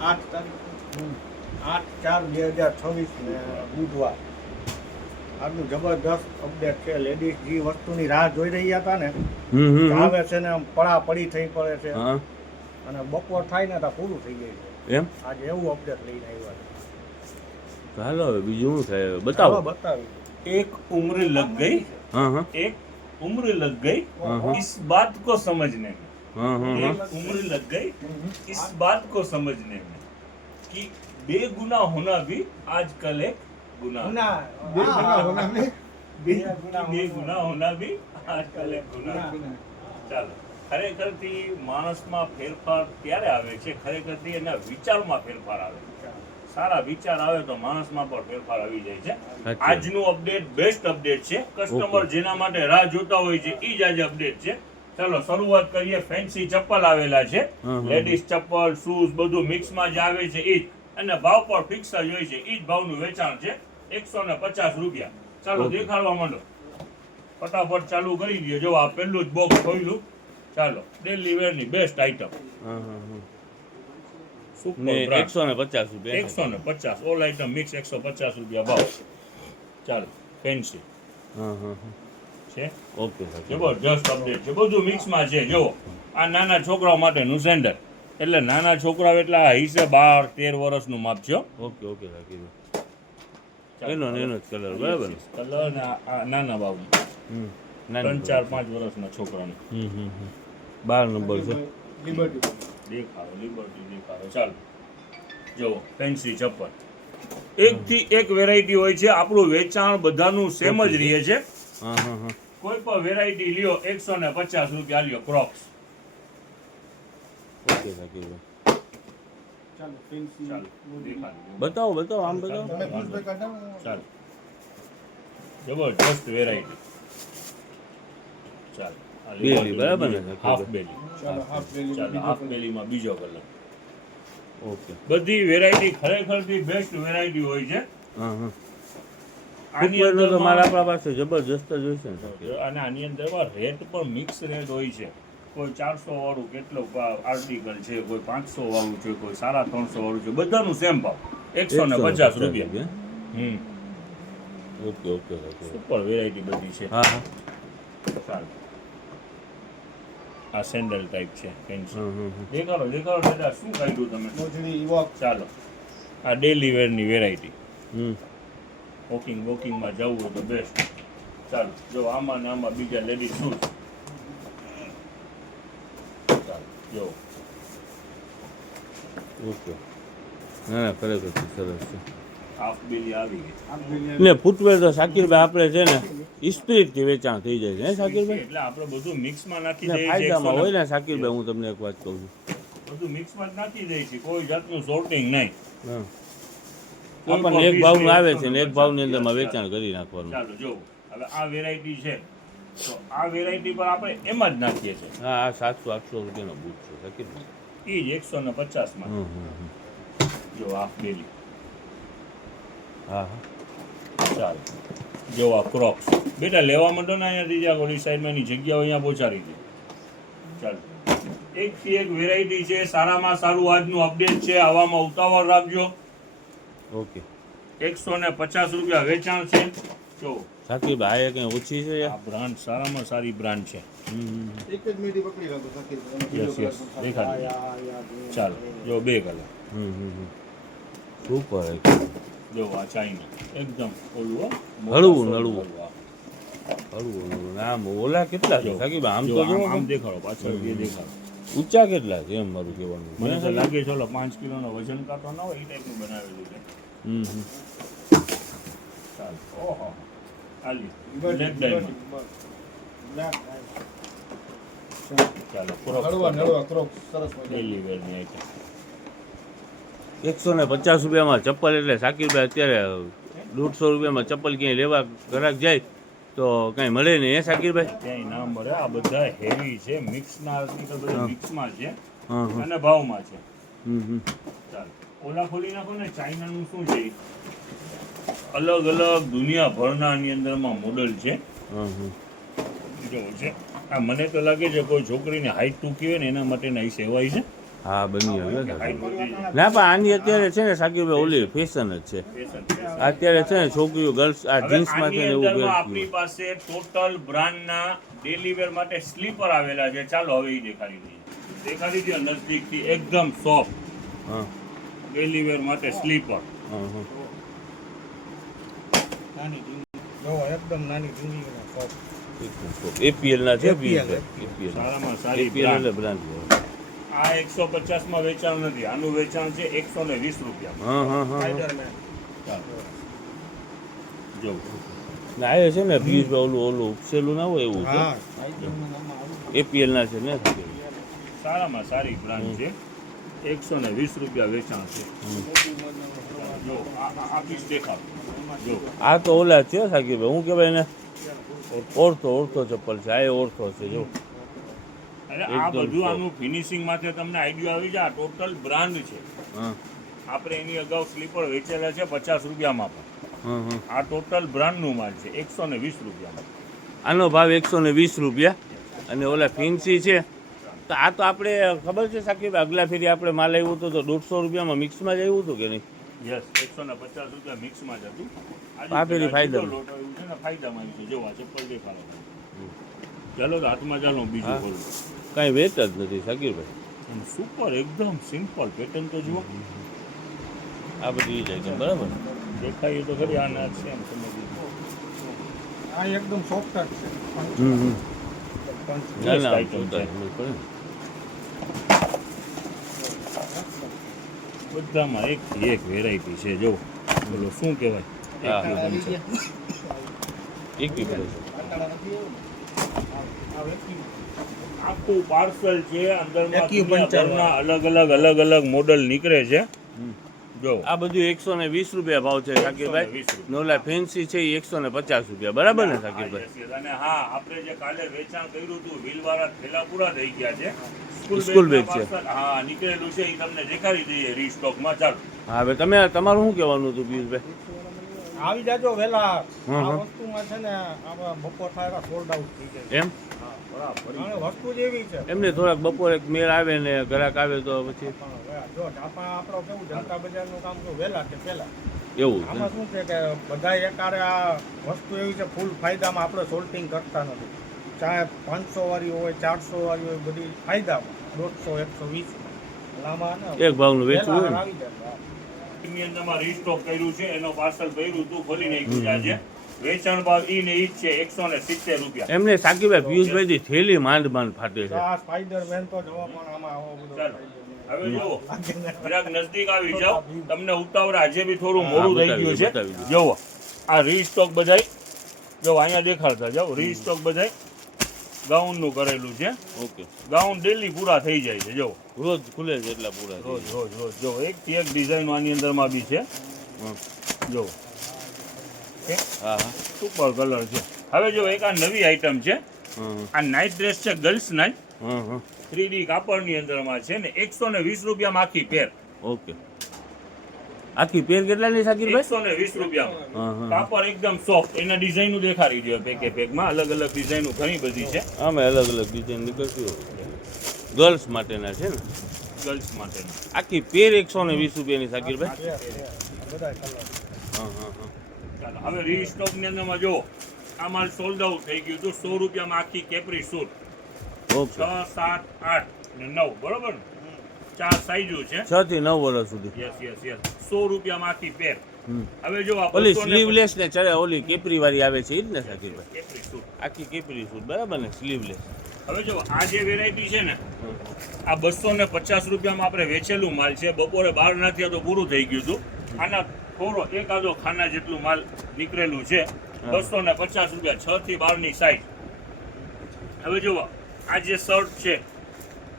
8/4/2026 ને બુધવાર આજનું જબરદસ્ત અપડેટ છે. લેડીઝ જે વસ્તુની રાહ જોઈ રહ્યા હતા ને આવે છે ને પડા પડી થઈ પડે છે અને બપોર થાય ને તો પૂરું થઈ જાય છે એમ આજે એવું અપડેટ લઈને આવ્યા છે. હાલો હવે બીજું શું થાય બતાવો બતાવી एक उम्र लग गई एक उम्र लग गई इस बात को समझने में एक उम्र लग गई इस बात को समझने में कि बेगुनाह होना भी आजकल एक गुनाह बेगुनाह होना भी આજકાલ એક ગુનાહ. ચાલો ખરેખરથી માણસમાં ફેરફાર ત્યારે આવે છે ખરેખરથી એના વિચારમાં ફેરફાર આવે છે. સારા વિચાર આવે તો માણસમાં પણ ફેરફાર આવી જાય છે. આજનું અપડેટ બેસ્ટ અપડેટ છે. કસ્ટમર જેના માટે રાહ જોતા હોય છે એ જ આજે અપડેટ છે. ચાલો શરૂઆત કરીએ. ફેન્સી ચપ્પલ આવેલા છે, લેડીઝ ચપ્પલ શૂઝ બધું મિક્સમાં જ આવે છે એ જ, અને ભાવ પણ ફિક્સ જ હોય છે. એ જ ભાવનું વેચાણ છે 150 રૂપિયા. ચાલો દેખાડવા માંડો, ફટાફટ ચાલુ કરી દો. જો આ પહેલું જ બોક્સ ખોલ્યું. ચાલો ડેલી વેર ની બેસ્ટ આઈટમ. 150 રૂપિયા 150 ઓલ આઈટમ મિક્સ 150 રૂપિયા ભાવ. ચાલો ફેન્સી છે. ઓકે જબરજસ્ત અપડેટ છે. બધું મિક્સમાં છે. જો આ નાના છોકરાઓ માટેનું સેન્ડલ, એટલે નાના છોકરાઓ એટલે આ હિસે 12-13 વર્ષનું માપ છે. ઓકે ઓકે રાખી એનો જ કલર બરાબર ને? કલર ને આ નાના બાબુ 3-4-5 વર્ષના છોકરાને 12 નંબર છે. દેખાડો લિબર્ટી દેખાડો. ચાલો જુઓ ફેન્સી ચપ્પલ, એકથી એક વેરાયટી હોય છે. આપણું વેચાણ બધાનું સેમ જ રહે છે. કોઈ પણ વેરાયટી લ્યો 150 રૂપિયા લ્યો. ક્રોક્સ ઓકે રાખી બતાવો આમ બતાવો. ચાલો જબરજસ્ત વેરાયટી. ચાલો બેલી બરાબર ને? હાફ બેલી. ચાલો હાફ બેલીમાં બીજો કલર. ઓકે બધી વેરાયટી ખરેખરથી બેસ્ટ વેરાયટી હોય છે. આની અંદર તો મારા આપણા પાસે જબરજસ્ત જ હોય છે ને. અને આની અંદરમાં રેટ પણ મિક્સ રેટ હોય છે. કોઈ 400 વાળું કેટલું આર્ટિકલ છે, કોઈ 500 વાળું છે, કોઈ 350 વાળું છે. બધાનું સેમ ભાવ 150 રૂપિયા. ઓકે ઓકે સુપર વેરાયટી બધી છે. હા ચાલો આ સેન્ડલ ટાઈપ છે ફેન્સી. દેખાડો દાદા શું કાઢ્યું તમે? ચાલો આ ડેલી વેરની વેરાયટી. વોકિંગમાં જવું હોય તો બેસ્ટ. ચાલો જો આમાં ને આમાં બીજા લેડીઝ શૂઝ. ચાલો જો ઓકે ના ખરેખર સરસ છે. હાફ બેલી આવી ગઈ. ને ફૂટવેર તો શાકીરભાઈ આપણે છે ને સ્પિરિટથી વેચાણ થઈ જાય છે હે શાકીરભાઈ? એટલે આપણે બધું મિક્સમાં નાખી દઈએ છીએ. ફાયદામાં હોય ને શાકીરભાઈ, હું તમને એક વાત કહું છું, બધું મિક્સમાં જ નાખી દઈએ છીએ. કોઈ જાતનું સોર્ટિંગ નહીં. આપણને એક ભાવનું આવે છે ને એક ભાવની અંદરમાં વેચાણ કરી નાખવાનું. ચાલો જો હવે આ વેરાયટી છે તો આ વેરાયટી પર આપણે એમ જ નાખીએ છીએ. હા આ 700-800 રૂપિયાનો બૂટ છે શાકીરભાઈ. એ જ 150 માં. જો આ બેલી. હા ચાલો જો આ ક્રોક્સ. બેટા લેવા માંડો ને અહીંયાથી જ્યાં ઓલી સાઈડમાં એની જગ્યાઓ અહીંયા પહોંચાડી દે. ચાલો એકથી એક વેરાયટી છે. સારામાં સારું આજનું અપડેટ છે. આવામાં ઉતાવળ રાખજો. ઓકે 150 રૂપિયા વેચાણ છે. જો શાકીરભાઈ આ કંઈ ઓછી છે આ બ્રાન્ડ સારામાં સારી બ્રાન્ડ છે. યસ દેખાડો. ચાલો જો 2 કલર. સુપર. જો આ ચાઇના એકદમ ઓલું હળવું આમ ઓલા કેટલા છે શાકીરભાઈ? આમ તો આમ દેખાડો પાછળ દેખાડો. ઊંચા કેટલા છે એમ મારું કહેવાનું. મને તો લાગે છે 5 કિલોનો વજન કાંટો ના હોય એ ટાઈપનું બનાવેલું છે. ચાલો ઓહો આલી બ્લેક ડાયમંડ. ચાલો ડેલી વેરની આઈટમ 150 રૂપિયામાં ચપ્પલ. એટલે શાકીરભાઈ અત્યારે 150 રૂપિયામાં ચપ્પલ ક્યાંય લેવા ગ્રાહક જાય તો કાંઈ મળે નહીં હે શાકીરભાઈ? ક્યાંય ના મળે. આ બધા હેવી છે, મિક્સના આર્ટિકલ બધા મિક્સમાં છે અને ભાવમાં છે. ચાલો ઓલા ખોલી નાખો ને. ચાઇનાનું શું છે, અલગ અલગ દુનિયાભરના આની અંદરમાં મોડલ છે. જો છે આ મને તો લાગે છે કોઈ છોકરીને હાઈટ ટૂંકી હોય ને એના માટેના એ સેવાય છે. હા બની હવે હાઈટ વધી જાય. ના પણ આની અત્યારે છે ને સાકીભાઈ ઓલી ફેશન જ છે Fashion. અત્યારે છે ને છોકરીઓ ગર્લ્સ આ હવે જીન્સ માં આની છે ને એવું અંદરમાં પહેરતી આપણી પાસે ટોટલ બ્રાન્ડના ડેલી વેર માટે સ્લીપર આવેલા છે. ચાલો હવે એ દેખાડી દઈએ. દેખાડી દો નજદીકથી. એકદમ સોફ્ટ હા ડેલી વેર માટે સ્લીપર. હા હા નાની ઝીંગી જોવો એકદમ નાની ઝીંગીનો શોપ. એપીએલ ના છે APL. એપીએલ સારામાં સારી એપીએલ brand. એટલે બ્રાન્ડ આ 150 માં વેચાણ નથી. આનું વેચાણ છે 120 રૂપિયા. હા હા હા સ્પાઈડરમેન. જો ના એ છે ને પિયુષભાઈ ઓલું ઉપસેલું ના હોય એવું છે હા સ્પાઈડરમેન આમાં આવ્યું. એપીએલ ના છે ને સારામાં સારી બ્રાન્ડ છે. 120 રૂપિયા વેચાણ છે. જો આ પીસ દેખાવ. જો આ તો ઓલા છે સાકીભાઈ હું કહેવાય ને ઓર્થો ચપ્પલ છે આ એ ઓર્થો છે જો અને આ એકદમ બધું soft. આનું ફિનિશિંગ માટે તમને આઈડિયા આવી જાય. આ ટોટલ બ્રાન્ડ છે. હા આપણે એની અગાઉ સ્લીપર વેચેલા છે 50 રૂપિયામાં પણ. હા હા આ ટોટલ બ્રાન્ડનું માલ છે 120 રૂપિયામાં. આનો ભાવ 120 રૂપિયા અને ઓલા ફિન્સી છે તો આ તો આપણે ખબર છે સાકીભાઈ આગલા ફેરી આપણે માલ આવ્યું હતું તો 150 રૂપિયામાં મિક્સમાં જ આવ્યું હતું કે નહીં યસ 150 રૂપિયા મિક્સમાં જ હતું. આ પેલી ફાયદા. લોટ આવ્યું છે ને ફાયદામાં આવ્યું છે. જો આ ચપ્પલ દેખાડો. ચાલો તો હાથમાં ચાલો હું બીજું હા. બોલું. કાંઈ વેચ જ નથી સાકીરભાઈ સુપર એકદમ સિમ્પલ પેટર્ન તો જુઓ. આ બધી જાય છે બરાબર દેખાય તો ખરી આ ના છે એમ સમજી. આ એકદમ સોફ્ટ જ છે. ના ના item જોતા છે. જ નહીં પડે ને. બધામાં એકથી એક વેરાયટી છે. જો બોલો શું કહેવાય. હા. એક item છે. એક બી પડે છે આખું પાર્સલ છે. અંદરમાં એક્યુ દુનિયાભરના અલગ અલગ મોડલ નીકળે છે. જો આ બધું 120 રૂપિયા ભાવ છે સાકીરભાઈ 120 રૂપિયા. નોલા ફેન્સી છે એ 150 રૂપિયા બરાબર ને સાકીરભાઈ હા, yes, yes. અને હા આપણે જે કાલે વેચાણ કર્યું હતું વ્હીલવાળા થેલા પૂરા થઈ ગયા છે. School bag છે. parcel, હા નીકળેલું છે. એ તમને દેખાડી દઈએ રીસ્ટોકમાં. ચાલો હા હવે તમે તમારું શું કહેવાનું હતું પિયુષભાઈ આવી જાજો વેલા. હા, આ હા. વસ્તુમાં છે ને આપણે બપોર થાય સોલ્ડ આઉટ થઈ જાય. એમ અને વસ્તુ જ એવી છે. એમને થોડાક બપોરે એક મેળ આવે ને ગ્રાહક આવે તો પછી પણ હવે જો આપણો કેવું જનતા બજારનું કામ તો વહેલા છે પહેલા. એવું છે આમાં શું છે કે બધા એકારે આ વસ્તુ એવી છે ફૂલ ફાયદામાં આપણે સોલ્ટિંગ કરતા નથી. ચાહે 500 વાળી હોય 400 વાળી હોય બધી ફાયદામાં 150 120 આમાં ને એક ભાવનું વેચવું હોય વહેલા ને આવી જાય. એની અંદરમાં રીસ્ટોક કર્યું છે. એનો પાર્સલ ભર્યું હતું ફરી નાખ્યું છે આજે. વેચાણ ભાવ ઈ ને ઈ જ છે 170 રૂપિયા. એમને સાકીભાઈ પિયુષભાઈ થેલી માંડ ફાટે છે આ સ્પાઈડરમેન તો જોવા પણ આમાં આવો બધો ચાલો હવે જુઓ જરાક નજદીક આવી જાઓ. તમને ઉતાવળ આજે બી થોડું મોડું થઈ બતાવી ગયું દો, છે. બતાવી દો. જુઓ આ રીસ્ટોક બધાય જો અહીંયા દેખાડતા જાઓ. રીસ્ટોક બધાય ગાઉનનું કરેલું છે. ઓકે ગાઉન ડેલી પૂરા થઈ જાય છે. જો રોજ ખુલે છે એટલા પૂરા રોજ રોજ રોજ જો એકથી એક ડિઝાઇન આની અંદરમાં બી છે. હા જો હા સુપર કલર છે. હવે જો એક આ નવી આઈટમ છે. હા આ નાઇટ ડ્રેસ છે ગર્લ્સ નાઇટ. હા હા 3D કાપડની અંદરમાં છે ને 120 રૂપિયામાં આખી પેર. ઓકે આખી પેર કેટલાની સાકીરભાઈ 120 રૂપિયામાં. હા હા કાપડ એકદમ સોફ્ટ. એના ડિઝાઇનો દેખાડી દો પેકમાં. અલગ અલગ ડિઝાઇનો ઘણી બધી છે આમાં અલગ અલગ ડિઝાઇન નીકળતી હોય ગર્લ્સ માટેના છે ને ગર્લ્સ માટેની. આખી પેર 120 રૂપિયાની સાકીરભાઈ બધા કલર. હા હા હા ચાલો હવે રીસ્ટોકની અંદરમાં જો આ માલ સોલ્ડ આઉટ થઈ ગયું હતું. 100 રૂપિયામાં આખી કેપરી સૂટ ઓકે 6, 7, 8 ને 9 બરોબર ને 4 સાઈઝો છે. 6 થી 9 વર્ષ સુધી યસ 100 રૂપિયામાં આખી પેર. હમ. હવે જો આ ઓલી 250 સ્લીવલેસ ને ચડે ઓલી કેપરી વાળી આવે છે એ જ ને સાકીરભાઈ કેપરી સૂટ. આખી કેપરી સૂટ બરાબર ને સ્લીવલેસ હવે જો આ જે વેરાયટી છે ને આ 250 રૂપિયામાં આપણે વેચેલું માલ છે. બપોરે 12 ના થયા તો પૂરું થઈ ગયું હતું. આના થોડો એકાદો ખાના જેટલું માલ નીકળેલું છે. 250 રૂપિયા 6 થી 12 ની સાઈઝ. હવે જુઓ આ જે શર્ટ છે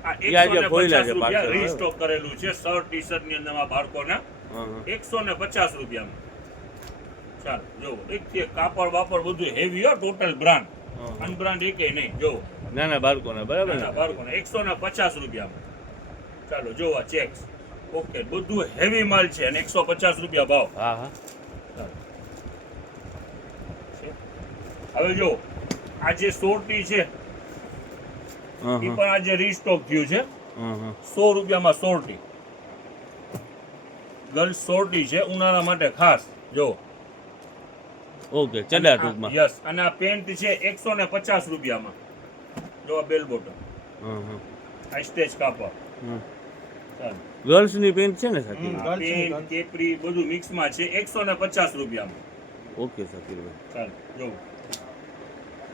આ એ આજે 150 ખોઈલા છે રૂપિયા પાછળ. રીસ્ટોક કરેલું છે. શર્ટ ટી શર્ટ ની અંદરમાં બાળકોના હા હા 150 રૂપિયામાં. ચાલો જો એકથી એક કાપડ બાપડ બધું હેવી હો. ટોટલ બ્રાન્ડ હા. અનબ્રાન્ડ એકે નહીં. જો નાના બાળકોના બરાબર ને બાળકોને 150 રૂપિયામાં. ચાલો જોવા ચેક્સ ઓકે બધું હેવી માલ છે અને 150 રૂપિયા ભાવ. હા હા હવે જો આ જે સોટી છે હા એ હા પણ આજે રીસ્ટોક થયું છે. હં. 100 રૂપિયામાં સોરટી. ગર્લ્સ સોરટી છે ઉનાળા માટે ખાસ. જો ઓકે ચડા ટૂંકમાં. યસ, અને આ પેન્ટ છે 150 રૂપિયામાં. જો આ બેલ બોટમ, હં. આ સ્ટેચ કાપડ. ચાલો. ગર્લ્સની પેન્ટ છે ને સાકીર? હમ. આ પેન્ટ કેપરી બધું મિક્સમાં છે 150 રૂપિયામાં. ઓકે સાકીરભાઈ. ચાલો જો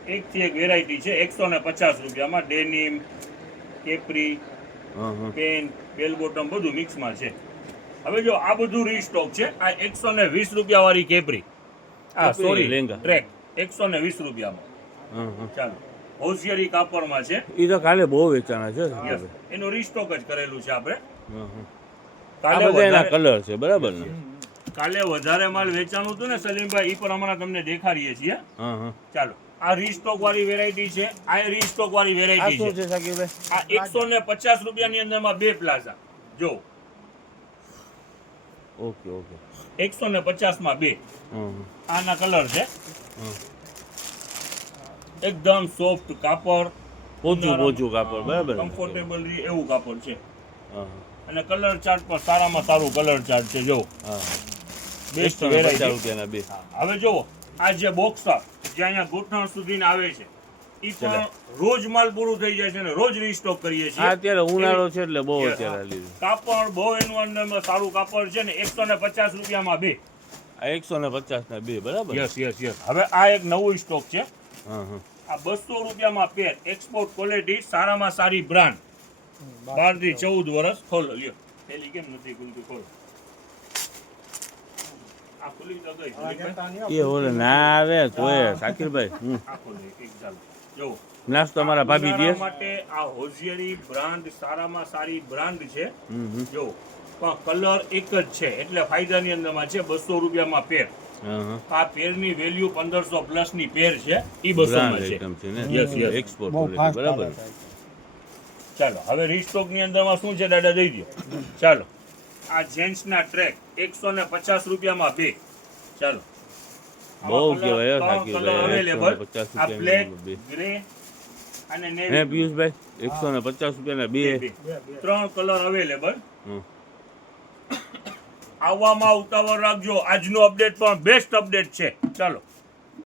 એકથી એક વેરાયટી છે 150 રૂપિયામાં. ડેનિમ, કેપરી, હં. પેન્ટ, બેલ બોટમ બધું મિક્સમાં છે. હવે જો આ બધું રીસ્ટોક છે. આ 120 રૂપિયા વાળી કેપરી, આ કેપરી સોરી લેંગા. ટ્રેક 120 રૂપિયામાં. હં. ચાલો, હોશિયારી કાપડમાં છે. એ તો કાલે બહુ વેચાણા છે યસ, સાકીરભાઈ. એનું રીસ્ટોક જ કરેલું છે આપણે. હં. આ કાલે બધા એના વધારે કલર છે બરાબર ને? કાલે વધારે માલ વેચાણું હતું ને સલીમભાઈ, એ પણ હમણાં તમને દેખાડીએ છીએ. હં. ચાલો, આ રીસ્ટોક વાળી વેરાયટી છે. આ રીસ્ટોક વાળી આ વેરાયટી શું છે. છે સાકીરભાઈ? આ 150 રૂપિયાની અંદરમાં બે પ્લાઝા. જો ઓકે ઓકે. 150 માં બે. હં. આના કલર છે. હં. એકદમ સોફ્ટ કાપડ, પોચું પોચું કાપડ બરાબર ને? કમ્ફર્ટેબલ એવું કાપડ છે. હં. અને કલર ચાર્ટ પણ સારામાં સારું કલર ચાર્ટ છે. જો હા. Best 150 variety. રૂપિયાના બે. હવે જુઓ, આ જે બોક્સર જે અહીંયા ગોઠણ સુધીને આવે છે, એ પણ ચાલો. રોજ માલ પૂરું થઈ જાય છે ને રોજ રીસ્ટોક કરીએ આ છીએ. અત્યારે ઉનાળો છે એટલે બહુ Yes, અત્યારે હા. લીધું. કાપડ બહુ એનું અંદરમાં સારું કાપડ છે ને 150 રૂપિયામાં બે. આ 150 ના બે બરાબર? Yes yes yes. હવે આ એક નવું સ્ટોક છે. હા હા. આ 200 રૂપિયામાં પેર, એક્સપોર્ટ ક્વોલિટી, સારામાં સારી બ્રાન્ડ. 12 થી 14 વર્ષ. ખોલો લ્યો. પેલી કેમ નથી ખુલતી? ખોલો. આ ખુલી તો ગઈ. ખુલી ગઈ? એ ઓલે ના આવે તોય સાકીરભાઈ. આ ખોલી એક ચાલો. જો નાસ્તો અમારા ભાભી દે. ઉનાળા માટે આ હોશિયારી બ્રાન્ડ સારામાં સારી બ્રાન્ડ છે. જો પણ કલર એક જ છે એટલે ફાયદાની અંદરમાં છે. 200 રૂપિયામાં પેર. આ પેરની વેલ્યુ 1500 પ્લસ ની પેર છે. ઈ 200 માં છે. Yes, yes. એક્સપોર્ટ બહુ ફાસ્ટ બરાબર. ચાલો, હવે રીસ્ટોક ની અંદરમાં શું છે દાદા દઈ દો. ચાલો, આ જેન્ટ્સ ના ટ્રેક 150 રૂપિયામાં બે. ચાલો, બહુ કહેવાય હો ત્રણ કલર સાકીરભાઈ. અવેલેબલ. 150 આ બ્લેક, રૂપિયાના બે. ગ્રે અને હે નેવી. પિયુષભાઈ 150 રૂપિયાના બે. ત્રણ કલર અવેલેબલ. હમ. આવવામાં ઉતાવળ રાખજો. આજનું અપડેટ પણ બેસ્ટ અપડેટ છે. ચાલો.